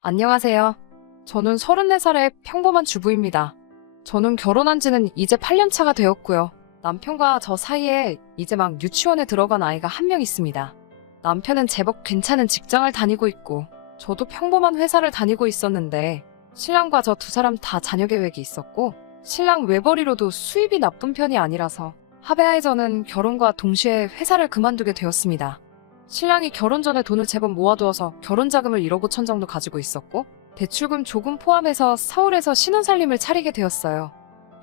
안녕하세요. 저는 34살의 평범한 주부입니다. 저는 결혼한 지는 이제 8년 차가 되었고요. 남편과 저 사이에 이제 막 유치원에 들어간 아이가 한 명 있습니다. 남편은 제법 괜찮은 직장을 다니고 있고, 저도 평범한 회사를 다니고 있었는데, 신랑과 저 두 사람 다 자녀 계획이 있었고, 신랑 외벌이로도 수입이 나쁜 편이 아니라서, 합의하에 저는 결혼과 동시에 회사를 그만두게 되었습니다. 신랑이 결혼 전에 돈을 제법 모아두어서 결혼 자금을 1억 5천 정도 가지고 있었고, 대출금 조금 포함해서 서울에서 신혼살림을 차리게 되었어요.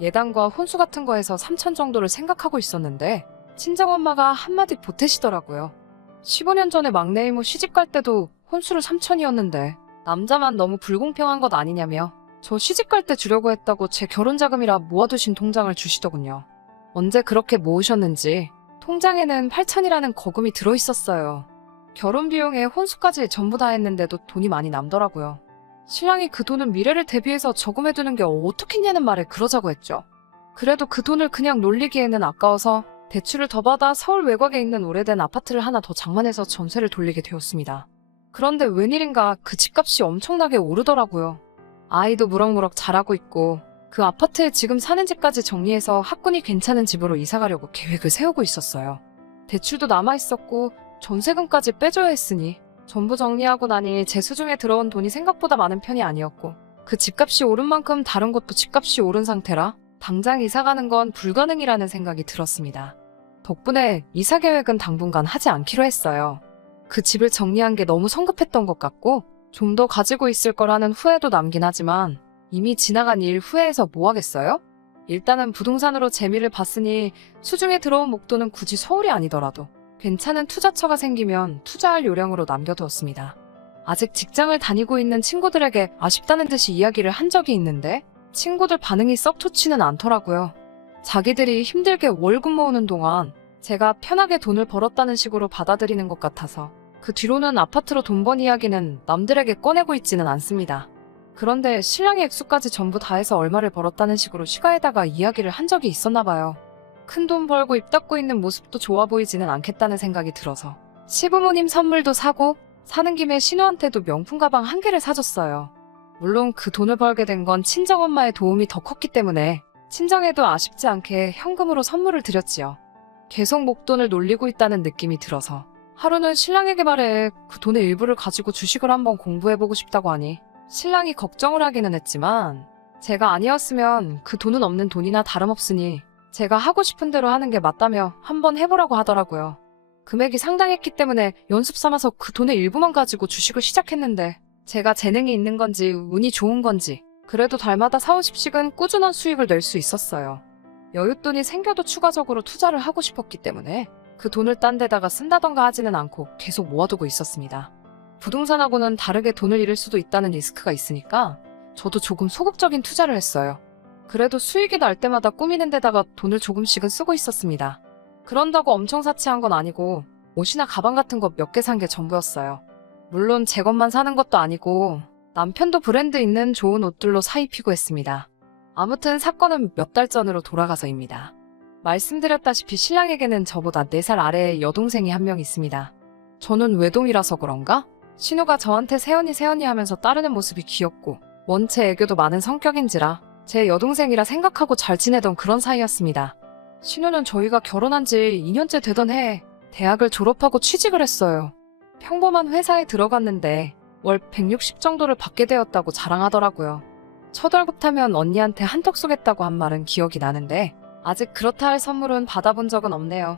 예단과 혼수 같은 거에서 3천 정도를 생각하고 있었는데, 친정엄마가 한마디 보태시더라고요. 15년 전에 막내 이모 시집갈 때도 혼수를 3천이었는데 남자만 너무 불공평한 것 아니냐며 저 시집갈 때 주려고 했다고 제 결혼 자금이라 모아두신 통장을 주시더군요. 언제 그렇게 모으셨는지 통장에는 8천이라는 거금이 들어있었어요. 결혼 비용에 혼수까지 전부 다 했는데도 돈이 많이 남더라고요. 신랑이 그 돈은 미래를 대비해서 저금해두는 게 어떻겠냐는 말에 그러자고 했죠. 그래도 그 돈을 그냥 놀리기에는 아까워서 대출을 더 받아 서울 외곽에 있는 오래된 아파트를 하나 더 장만해서 전세를 돌리게 되었습니다. 그런데 웬일인가 그 집값이 엄청나게 오르더라고요. 아이도 무럭무럭 자라고 있고 그 아파트에 지금 사는 집까지 정리해서 학군이 괜찮은 집으로 이사가려고 계획을 세우고 있었어요. 대출도 남아있었고 전세금까지 빼줘야 했으니 전부 정리하고 나니 제 수중에 들어온 돈이 생각보다 많은 편이 아니었고 그 집값이 오른 만큼 다른 곳도 집값이 오른 상태라 당장 이사가는 건 불가능이라는 생각이 들었습니다. 덕분에 이사 계획은 당분간 하지 않기로 했어요. 그 집을 정리한 게 너무 성급했던 것 같고 좀 더 가지고 있을 거라는 후회도 남긴 하지만 이미 지나간 일 후회해서 뭐 하겠어요? 일단은 부동산으로 재미를 봤으니 수중에 들어온 목돈은 굳이 서울이 아니더라도 괜찮은 투자처가 생기면 투자할 요량으로 남겨두었습니다. 아직 직장을 다니고 있는 친구들에게 아쉽다는 듯이 이야기를 한 적이 있는데 친구들 반응이 썩 좋지는 않더라고요. 자기들이 힘들게 월급 모으는 동안 제가 편하게 돈을 벌었다는 식으로 받아들이는 것 같아서 그 뒤로는 아파트로 돈 번 이야기는 남들에게 꺼내고 있지는 않습니다. 그런데 신랑의 액수까지 전부 다 해서 얼마를 벌었다는 식으로 시가에다가 이야기를 한 적이 있었나 봐요. 큰 돈 벌고 입 닫고 있는 모습도 좋아 보이지는 않겠다는 생각이 들어서 시부모님 선물도 사고 사는 김에 신우한테도 명품 가방 한 개를 사줬어요. 물론 그 돈을 벌게 된 건 친정엄마의 도움이 더 컸기 때문에 친정에도 아쉽지 않게 현금으로 선물을 드렸지요. 계속 목돈을 놀리고 있다는 느낌이 들어서 하루는 신랑에게 말해 그 돈의 일부를 가지고 주식을 한번 공부해보고 싶다고 하니 신랑이 걱정을 하기는 했지만 제가 아니었으면 그 돈은 없는 돈이나 다름없으니 제가 하고 싶은 대로 하는 게 맞다며 한번 해보라고 하더라고요. 금액이 상당했기 때문에 연습 삼아서 그 돈의 일부만 가지고 주식을 시작했는데 제가 재능이 있는 건지 운이 좋은 건지 그래도 달마다 4~50씩은 꾸준한 수익을 낼 수 있었어요. 여윳돈이 생겨도 추가적으로 투자를 하고 싶었기 때문에 그 돈을 딴 데다가 쓴다던가 하지는 않고 계속 모아두고 있었습니다. 부동산하고는 다르게 돈을 잃을 수도 있다는 리스크가 있으니까 저도 조금 소극적인 투자를 했어요. 그래도 수익이 날 때마다 꾸미는 데다가 돈을 조금씩은 쓰고 있었습니다. 그런다고 엄청 사치한 건 아니고 옷이나 가방 같은 거 몇 개 산 게 전부였어요. 물론 제 것만 사는 것도 아니고 남편도 브랜드 있는 좋은 옷들로 사입히고 했습니다. 아무튼 사건은 몇 달 전으로 돌아가서입니다. 말씀드렸다시피 신랑에게는 저보다 4살 아래의 여동생이 한 명 있습니다. 저는 외동이라서 그런가? 신우가 저한테 세연이 하면서 따르는 모습이 귀엽고 원체 애교도 많은 성격인지라 제 여동생이라 생각하고 잘 지내던 그런 사이였습니다. 신우는 저희가 결혼한 지 2년째 되던 해에 대학을 졸업하고 취직을 했어요. 평범한 회사에 들어갔는데 월 160 정도를 받게 되었다고 자랑하더라고요. 첫 월급타면 언니한테 한턱 쏘겠다고 한 말은 기억이 나는데 아직 그렇다 할 선물은 받아본 적은 없네요.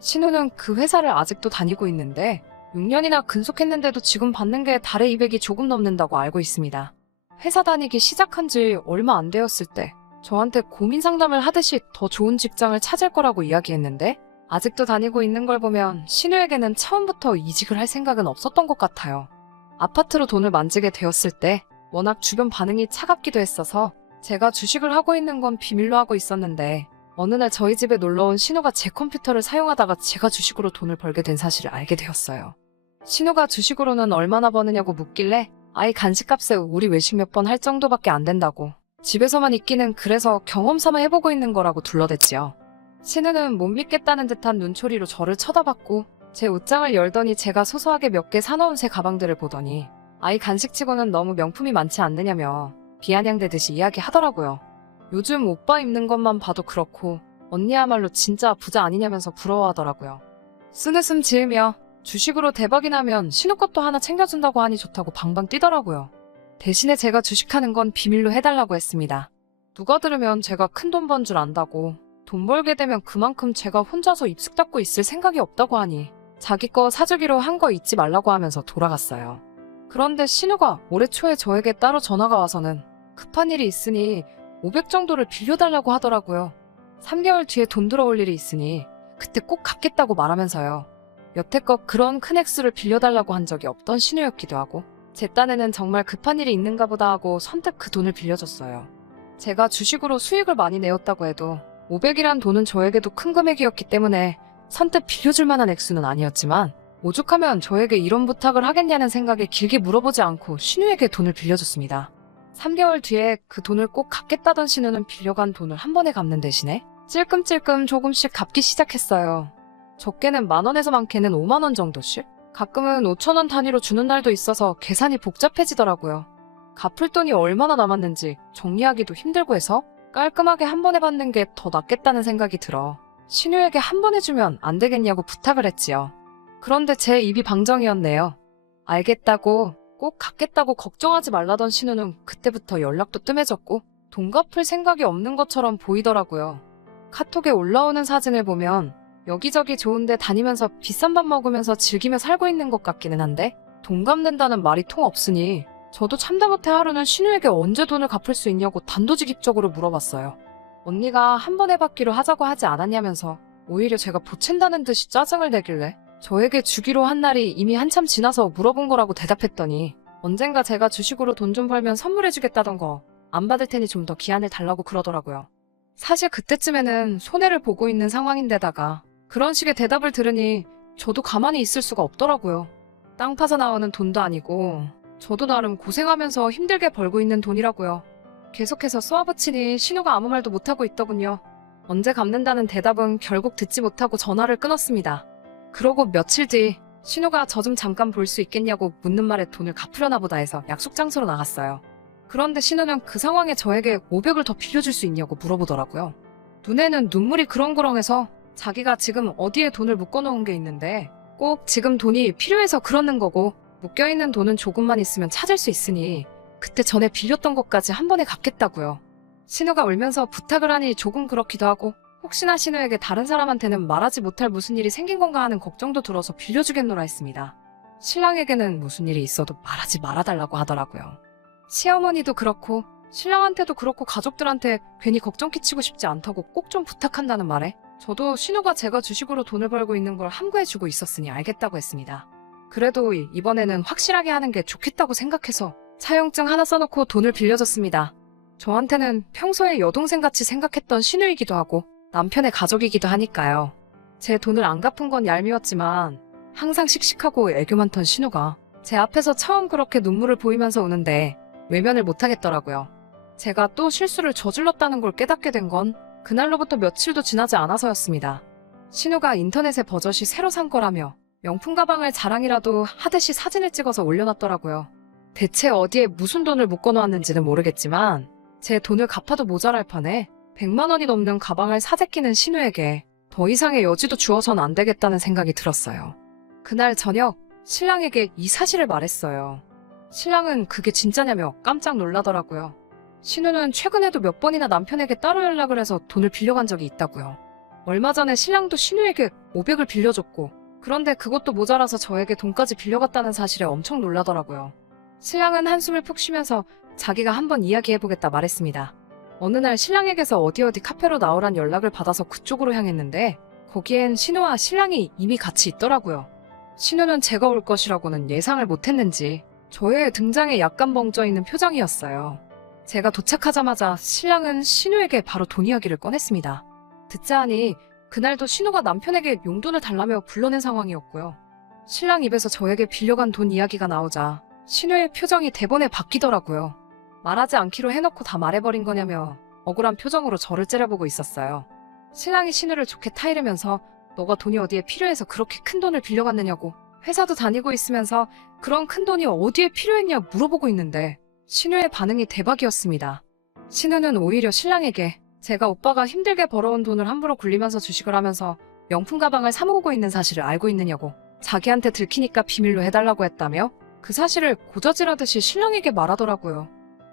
신우는 그 회사를 아직도 다니고 있는데 6년이나 근속했는데도 지금 받는 게 달에 200이 조금 넘는다고 알고 있습니다. 회사 다니기 시작한 지 얼마 안 되었을 때 저한테 고민 상담을 하듯이 더 좋은 직장을 찾을 거라고 이야기했는데 아직도 다니고 있는 걸 보면 신우에게는 처음부터 이직을 할 생각은 없었던 것 같아요. 아파트로 돈을 만지게 되었을 때 워낙 주변 반응이 차갑기도 했어서 제가 주식을 하고 있는 건 비밀로 하고 있었는데 어느 날 저희 집에 놀러온 신우가 제 컴퓨터를 사용하다가 제가 주식으로 돈을 벌게 된 사실을 알게 되었어요. 신우가 주식으로는 얼마나 버느냐고 묻길래 아이 간식값에 우리 외식 몇 번 할 정도밖에 안 된다고 집에서만 있기는 그래서 경험 삼아 해보고 있는 거라고 둘러댔지요. 신우는 못 믿겠다는 듯한 눈초리로 저를 쳐다봤고 제 옷장을 열더니 제가 소소하게 몇 개 사놓은 새 가방들을 보더니 아이 간식치고는 너무 명품이 많지 않느냐며 비아냥대듯이 이야기하더라고요. 요즘 오빠 입는 것만 봐도 그렇고 언니야말로 진짜 부자 아니냐면서 부러워하더라고요. 쓴웃음 지으며 주식으로 대박이 나면 신우 것도 하나 챙겨준다고 하니 좋다고 방방 뛰더라고요. 대신에 제가 주식하는 건 비밀로 해달라고 했습니다. 누가 들으면 제가 큰돈 번 줄 안다고, 돈 벌게 되면 그만큼 제가 혼자서 입술 닦고 있을 생각이 없다고 하니 자기 거 사주기로 한 거 잊지 말라고 하면서 돌아갔어요. 그런데 신우가 올해 초에 저에게 따로 전화가 와서는 급한 일이 있으니 500 정도를 빌려달라고 하더라고요. 3개월 뒤에 돈 들어올 일이 있으니 그때 꼭 갚겠다고 말하면서요. 여태껏 그런 큰 액수를 빌려달라고 한 적이 없던 신우였기도 하고 제 딴에는 정말 급한 일이 있는가 보다 하고 선뜻 그 돈을 빌려줬어요. 제가 주식으로 수익을 많이 내었다고 해도 500이란 돈은 저에게도 큰 금액이었기 때문에 선뜻 빌려줄 만한 액수는 아니었지만 오죽하면 저에게 이런 부탁을 하겠냐는 생각에 길게 물어보지 않고 신우에게 돈을 빌려줬습니다. 3개월 뒤에 그 돈을 꼭 갚겠다던 신우는 빌려간 돈을 한 번에 갚는 대신에 찔끔찔끔 조금씩 갚기 시작했어요. 적게는 10,000원에서 많게는 50,000원 정도씩? 가끔은 5,000원 단위로 주는 날도 있어서 계산이 복잡해지더라고요. 갚을 돈이 얼마나 남았는지 정리하기도 힘들고 해서 깔끔하게 한 번에 받는 게 더 낫겠다는 생각이 들어 신우에게 한 번에 주면 안 되겠냐고 부탁을 했지요. 그런데 제 입이 방정이었네요. 알겠다고, 꼭 갚겠다고 걱정하지 말라던 신우는 그때부터 연락도 뜸해졌고 돈 갚을 생각이 없는 것처럼 보이더라고요. 카톡에 올라오는 사진을 보면 여기저기 좋은데 다니면서 비싼 밥 먹으면서 즐기며 살고 있는 것 같기는 한데 돈 갚는다는 말이 통 없으니 저도 참다 못해 하루는 신우에게 언제 돈을 갚을 수 있냐고 단도직입적으로 물어봤어요. 언니가 한 번에 받기로 하자고 하지 않았냐면서 오히려 제가 보챈다는 듯이 짜증을 내길래 저에게 주기로 한 날이 이미 한참 지나서 물어본 거라고 대답했더니 언젠가 제가 주식으로 돈 좀 벌면 선물해주겠다던 거 안 받을 테니 좀 더 기한을 달라고 그러더라고요. 사실 그때쯤에는 손해를 보고 있는 상황인데다가 그런 식의 대답을 들으니 저도 가만히 있을 수가 없더라고요. 땅 파서 나오는 돈도 아니고 저도 나름 고생하면서 힘들게 벌고 있는 돈이라고요. 계속해서 쏘아붙이니 신우가 아무 말도 못하고 있더군요. 언제 갚는다는 대답은 결국 듣지 못하고 전화를 끊었습니다. 그러고 며칠 뒤 신우가 저 좀 잠깐 볼 수 있겠냐고 묻는 말에 돈을 갚으려나 보다 해서 약속 장소로 나갔어요. 그런데 신우는 그 상황에 저에게 500을 더 빌려줄 수 있냐고 물어보더라고요. 눈에는 눈물이 그렁그렁해서 자기가 지금 어디에 돈을 묶어놓은 게 있는데 꼭 지금 돈이 필요해서 그러는 거고 묶여있는 돈은 조금만 있으면 찾을 수 있으니 그때 전에 빌렸던 것까지 한 번에 갚겠다고요. 신우가 울면서 부탁을 하니 조금 그렇기도 하고 혹시나 신우에게 다른 사람한테는 말하지 못할 무슨 일이 생긴 건가 하는 걱정도 들어서 빌려주겠노라 했습니다. 신랑에게는 무슨 일이 있어도 말하지 말아달라고 하더라고요. 시어머니도 그렇고 신랑한테도 그렇고 가족들한테 괜히 걱정 끼치고 싶지 않다고 꼭 좀 부탁한다는 말에 저도 신우가 제가 주식으로 돈을 벌고 있는 걸 함구해주고 있었으니 알겠다고 했습니다. 그래도 이번에는 확실하게 하는 게 좋겠다고 생각해서 차용증 하나 써놓고 돈을 빌려줬습니다. 저한테는 평소에 여동생같이 생각했던 신우이기도 하고 남편의 가족이기도 하니까요. 제 돈을 안 갚은 건 얄미웠지만 항상 씩씩하고 애교 많던 신우가 제 앞에서 처음 그렇게 눈물을 보이면서 우는데 외면을 못하겠더라고요. 제가 또 실수를 저질렀다는 걸 깨닫게 된 건 그날로부터 며칠도 지나지 않아서였습니다. 신우가 인터넷에 버젓이 새로 산 거라며 명품 가방을 자랑이라도 하듯이 사진을 찍어서 올려놨더라고요. 대체 어디에 무슨 돈을 묶어놓았는지는 모르겠지만 제 돈을 갚아도 모자랄 판에 100만 원이 넘는 가방을 사재끼는 신우에게 더 이상의 여지도 주어선 안 되겠다는 생각이 들었어요. 그날 저녁 신랑에게 이 사실을 말했어요. 신랑은 그게 진짜냐며 깜짝 놀라더라고요. 신우는 최근에도 몇 번이나 남편에게 따로 연락을 해서 돈을 빌려간 적이 있다고요. 얼마 전에 신랑도 신우에게 500을 빌려줬고 그런데 그것도 모자라서 저에게 돈까지 빌려갔다는 사실에 엄청 놀라더라고요. 신랑은 한숨을 푹 쉬면서 자기가 한번 이야기해보겠다 말했습니다. 어느 날 신랑에게서 어디 카페로 나오란 연락을 받아서 그쪽으로 향했는데 거기엔 신우와 신랑이 이미 같이 있더라고요. 신우는 제가 올 것이라고는 예상을 못했는지 저의 등장에 약간 벙쪄있는 표정이었어요. 제가 도착하자마자 신랑은 신우에게 바로 돈 이야기를 꺼냈습니다. 듣자 하니 그날도 신우가 남편에게 용돈을 달라며 불러낸 상황이었고요. 신랑 입에서 저에게 빌려간 돈 이야기가 나오자 신우의 표정이 대번에 바뀌더라고요. 말하지 않기로 해놓고 다 말해버린 거냐며 억울한 표정으로 저를 째려보고 있었어요. 신랑이 신우를 좋게 타이르면서 너가 돈이 어디에 필요해서 그렇게 큰 돈을 빌려갔느냐고 회사도 다니고 있으면서 그런 큰 돈이 어디에 필요했냐 물어보고 있는데 신우의 반응이 대박이었습니다. 신우는 오히려 신랑에게 제가 오빠가 힘들게 벌어온 돈을 함부로 굴리면서 주식을 하면서 명품 가방을 사 모으고 있는 사실을 알고 있느냐고 자기한테 들키니까 비밀로 해달라고 했다며 그 사실을 고자질하듯이 신랑에게 말하더라고요.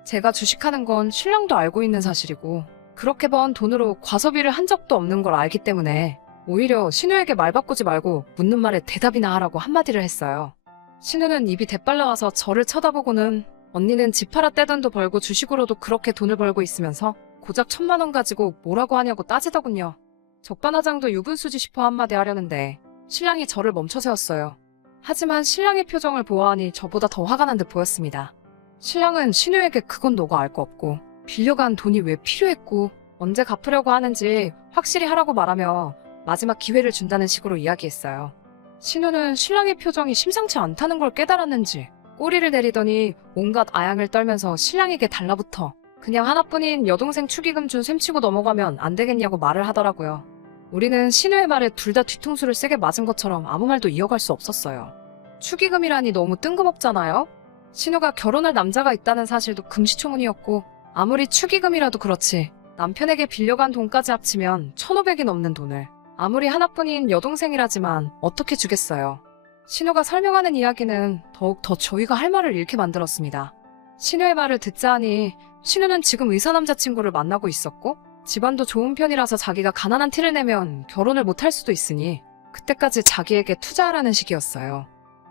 제가 주식하는 건 신랑도 알고 있는 사실이고 그렇게 번 돈으로 과소비를 한 적도 없는 걸 알기 때문에 오히려 신우에게 말 바꾸지 말고 묻는 말에 대답이나 하라고 한마디를 했어요. 신우는 입이 대빨라와서 저를 쳐다보고는 언니는 집 팔아 떼돈도 벌고 주식으로도 그렇게 돈을 벌고 있으면서 고작 1,000만 원 가지고 뭐라고 하냐고 따지더군요. 적반하장도 유분수지 싶어 한마디 하려는데 신랑이 저를 멈춰 세웠어요. 하지만 신랑의 표정을 보아하니 저보다 더 화가 난 듯 보였습니다. 신랑은 신우에게 그건 너가 알 거 없고 빌려간 돈이 왜 필요했고 언제 갚으려고 하는지 확실히 하라고 말하며 마지막 기회를 준다는 식으로 이야기했어요. 신우는 신랑의 표정이 심상치 않다는 걸 깨달았는지 꼬리를 내리더니 온갖 아양을 떨면서 신랑에게 달라붙어 그냥 하나뿐인 여동생 축의금 준 셈치고 넘어가면 안 되겠냐고 말을 하더라고요. 우리는 신우의 말에 둘 다 뒤통수를 세게 맞은 것처럼 아무 말도 이어갈 수 없었어요. 축의금이라니 너무 뜬금없잖아요? 신우가 결혼할 남자가 있다는 사실도 금시초문이었고 아무리 축의금이라도 그렇지 남편에게 빌려간 돈까지 합치면 1,500이 넘는 돈을 아무리 하나뿐인 여동생이라지만 어떻게 주겠어요. 신우가 설명하는 이야기는 더욱 더 저희가 할 말을 잃게 만들었습니다. 신우의 말을 듣자 하니 신우는 지금 의사 남자친구를 만나고 있었고 집안도 좋은 편이라서 자기가 가난한 티를 내면 결혼을 못할 수도 있으니 그때까지 자기에게 투자하라는 식이었어요.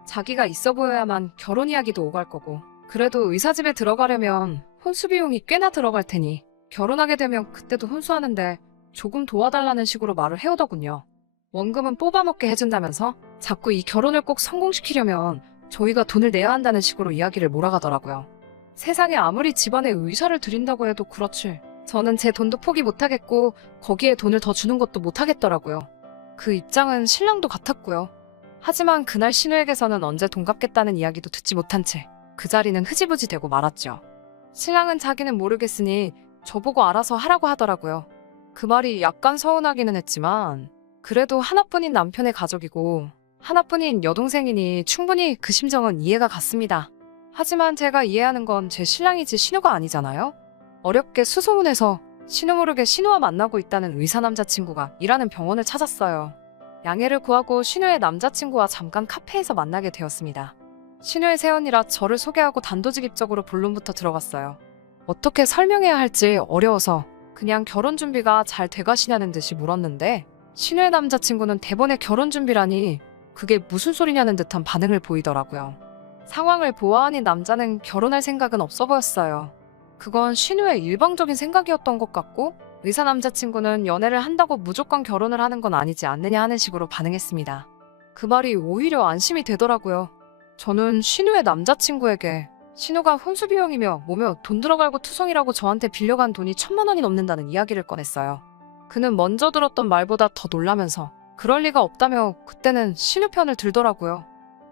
자기가 있어 보여야만 결혼 이야기도 오갈 거고 그래도 의사집에 들어가려면 혼수 비용이 꽤나 들어갈 테니 결혼하게 되면 그때도 혼수하는데 조금 도와달라는 식으로 말을 해오더군요. 원금은 뽑아먹게 해준다면서 자꾸 이 결혼을 꼭 성공시키려면 저희가 돈을 내야 한다는 식으로 이야기를 몰아가더라고요. 세상에 아무리 집안에 의사를 들인다고 해도 그렇지 저는 제 돈도 포기 못하겠고 거기에 돈을 더 주는 것도 못하겠더라고요. 그 입장은 신랑도 같았고요. 하지만 그날 신우에게서는 언제 돈 갚겠다는 이야기도 듣지 못한 채 그 자리는 흐지부지 되고 말았죠. 신랑은 자기는 모르겠으니 저보고 알아서 하라고 하더라고요. 그 말이 약간 서운하기는 했지만 그래도 하나뿐인 남편의 가족이고 하나뿐인 여동생이니 충분히 그 심정은 이해가 갔습니다. 하지만 제가 이해하는 건 제 신랑이지 신우가 아니잖아요? 어렵게 수소문해서 신우 모르게 신우와 만나고 있다는 의사 남자친구가 일하는 병원을 찾았어요. 양해를 구하고 신우의 남자친구와 잠깐 카페에서 만나게 되었습니다. 신우의 새언니라 저를 소개하고 단도직입적으로 본론부터 들어갔어요. 어떻게 설명해야 할지 어려워서 그냥 결혼 준비가 잘 돼가시냐는 듯이 물었는데 신우의 남자친구는 대번에 결혼 준비라니 그게 무슨 소리냐는 듯한 반응을 보이더라고요. 상황을 보아하니 남자는 결혼할 생각은 없어 보였어요. 그건 신우의 일방적인 생각이었던 것 같고 의사 남자친구는 연애를 한다고 무조건 결혼을 하는 건 아니지 않느냐 하는 식으로 반응했습니다. 그 말이 오히려 안심이 되더라고요. 저는 신우의 남자친구에게 신우가 혼수 비용이며 뭐며 돈 들어갈고 투성이라고 저한테 빌려간 돈이 1,000만 원이 넘는다는 이야기를 꺼냈어요. 그는 먼저 들었던 말보다 더 놀라면서 그럴 리가 없다며 그때는 신우 편을 들더라고요.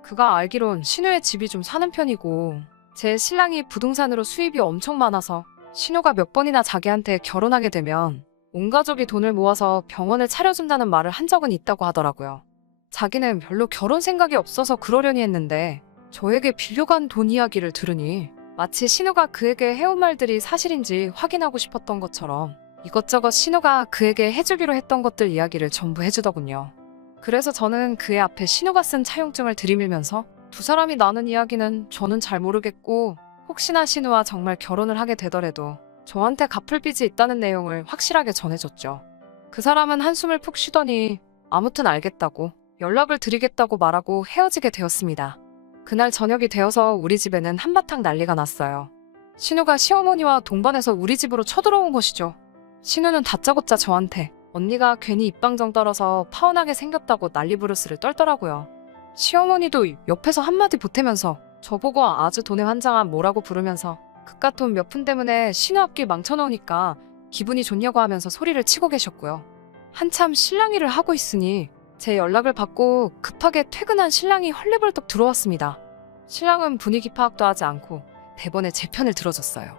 그가 알기론 신우의 집이 좀 사는 편이고 제 신랑이 부동산으로 수입이 엄청 많아서 신우가 몇 번이나 자기한테 결혼하게 되면 온 가족이 돈을 모아서 병원을 차려준다는 말을 한 적은 있다고 하더라고요. 자기는 별로 결혼 생각이 없어서 그러려니 했는데 저에게 빌려간 돈 이야기를 들으니 마치 신우가 그에게 해온 말들이 사실인지 확인하고 싶었던 것처럼 이것저것 신우가 그에게 해주기로 했던 것들 이야기를 전부 해주더군요. 그래서 저는 그의 앞에 신우가 쓴 차용증을 들이밀면서 두 사람이 나눈 이야기는 저는 잘 모르겠고 혹시나 신우와 정말 결혼을 하게 되더라도 저한테 갚을 빚이 있다는 내용을 확실하게 전해줬죠. 그 사람은 한숨을 푹 쉬더니 아무튼 알겠다고 연락을 드리겠다고 말하고 헤어지게 되었습니다. 그날 저녁이 되어서 우리 집에는 한바탕 난리가 났어요. 신우가 시어머니와 동반해서 우리 집으로 쳐들어온 것이죠. 신우는 다짜고짜 저한테 언니가 괜히 입방정 떨어서 파혼하게 생겼다고 난리부르스를 떨더라고요. 시어머니도 옆에서 한마디 보태면서 저보고 아주 돈에 환장한 뭐라고 부르면서 그깟 돈 몇 푼 때문에 신우 앞길 망쳐놓으니까 기분이 좋냐고 하면서 소리를 치고 계셨고요. 한참 실랑이를 하고 있으니 제 연락을 받고 급하게 퇴근한 신랑이 헐레벌떡 들어왔습니다. 신랑은 분위기 파악도 하지 않고 대번에 제 편을 들어줬어요.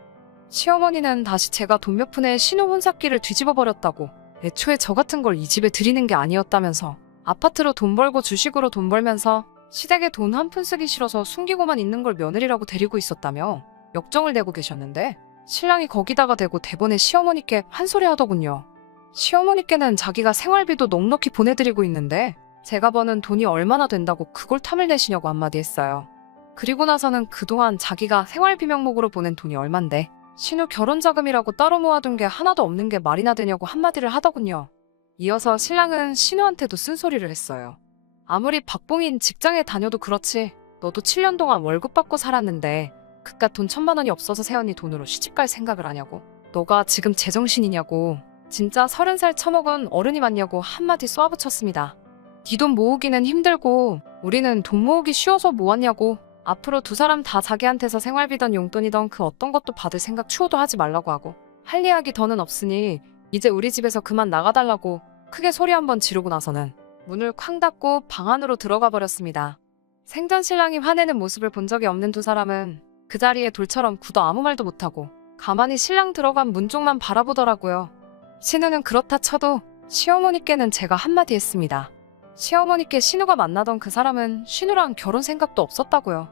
시어머니는 다시 제가 돈 몇 푼에 신우 혼사기를 뒤집어 버렸다고 애초에 저 같은 걸 이 집에 들이는 게 아니었다면서 아파트로 돈 벌고 주식으로 돈 벌면서 시댁에 돈 한 푼 쓰기 싫어서 숨기고만 있는 걸 며느리라고 데리고 있었다며 역정을 내고 계셨는데 신랑이 거기다가 대고 대번에 시어머니께 한 소리 하더군요. 시어머니께는 자기가 생활비도 넉넉히 보내드리고 있는데 제가 버는 돈이 얼마나 된다고 그걸 탐을 내시냐고 한마디 했어요. 그리고 나서는 그동안 자기가 생활비 명목으로 보낸 돈이 얼만데 신우 결혼자금이라고 따로 모아둔 게 하나도 없는 게 말이나 되냐고 한마디를 하더군요. 이어서 신랑은 신우한테도 쓴소리를 했어요. 아무리 박봉인 직장에 다녀도 그렇지 너도 7년 동안 월급 받고 살았는데 그깟 돈 1,000만 원이 없어서 새언니 돈으로 시집갈 생각을 하냐고. 너가 지금 제정신이냐고. 진짜 30살 처먹은 어른이 맞냐고 한마디 쏘아붙였습니다. 네 돈 모으기는 힘들고 우리는 돈 모으기 쉬워서 모았냐고. 앞으로 두 사람 다 자기한테서 생활비던 용돈이던 그 어떤 것도 받을 생각 추호도 하지 말라고 하고 할 이야기 더는 없으니 이제 우리 집에서 그만 나가달라고 크게 소리 한번 지르고 나서는 문을 쾅 닫고 방 안으로 들어가 버렸습니다. 생전 신랑이 화내는 모습을 본 적이 없는 두 사람은 그 자리에 돌처럼 굳어 아무 말도 못하고 가만히 신랑 들어간 문 쪽만 바라보더라고요. 신우는 그렇다 쳐도 시어머니께는 제가 한마디 했습니다. 시어머니께 신우가 만나던 그 사람은 신우랑 결혼 생각도 없었다고요.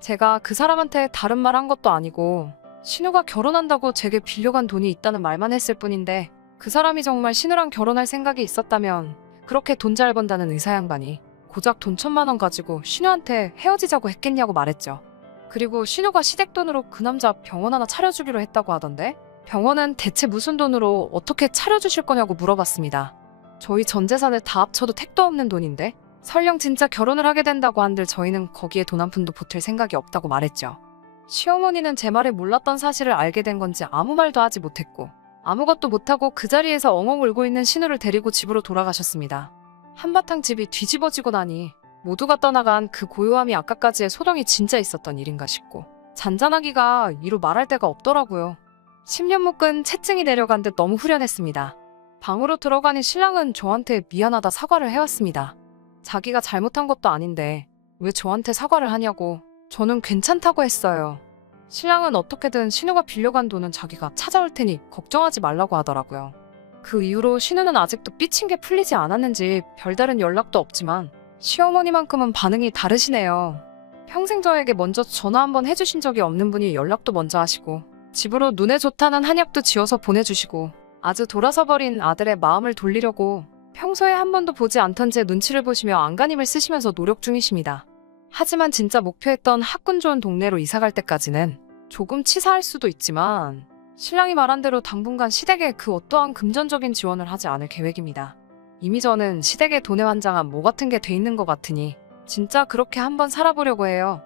제가 그 사람한테 다른 말 한 것도 아니고 신우가 결혼한다고 제게 빌려간 돈이 있다는 말만 했을 뿐인데 그 사람이 정말 신우랑 결혼할 생각이 있었다면 그렇게 돈 잘 번다는 의사 양반이 고작 돈 1,000만 원 가지고 신우한테 헤어지자고 했겠냐고 말했죠. 그리고 신우가 시댁 돈으로 그 남자 병원 하나 차려주기로 했다고 하던데 병원은 대체 무슨 돈으로 어떻게 차려주실 거냐고 물어봤습니다. 저희 전 재산을 다 합쳐도 택도 없는 돈인데 설령 진짜 결혼을 하게 된다고 한들 저희는 거기에 돈 한 푼도 보탤 생각이 없다고 말했죠. 시어머니는 제 말을 몰랐던 사실을 알게 된 건지 아무 말도 하지 못했고 아무것도 못하고 그 자리에서 엉엉 울고 있는 신우를 데리고 집으로 돌아가셨습니다. 한바탕 집이 뒤집어지고 나니 모두가 떠나간 그 고요함이 아까까지의 소동이 진짜 있었던 일인가 싶고 잔잔하기가 이루 말할 데가 없더라고요. 10년 못 끈 채증이 내려간 듯 너무 후련했습니다. 방으로 들어가니 신랑은 저한테 미안하다 사과를 해왔습니다. 자기가 잘못한 것도 아닌데 왜 저한테 사과를 하냐고. 저는 괜찮다고 했어요. 신랑은 어떻게든 신우가 빌려간 돈은 자기가 찾아올 테니 걱정하지 말라고 하더라고요. 그 이후로 신우는 아직도 삐친 게 풀리지 않았는지 별다른 연락도 없지만 시어머니만큼은 반응이 다르시네요. 평생 저에게 먼저 전화 한번 해주신 적이 없는 분이 연락도 먼저 하시고 집으로 눈에 좋다는 한약도 지어서 보내주시고 아주 돌아서 버린 아들의 마음을 돌리려고 평소에 한 번도 보지 않던 제 눈치를 보시며 안간힘을 쓰시면서 노력 중이십니다. 하지만 진짜 목표했던 학군 좋은 동네로 이사갈 때까지는 조금 치사할 수도 있지만 신랑이 말한 대로 당분간 시댁에 그 어떠한 금전적인 지원을 하지 않을 계획입니다. 이미 저는 시댁에 돈에 환장한 모 같은 게 돼 있는 것 같으니 진짜 그렇게 한번 살아보려고 해요.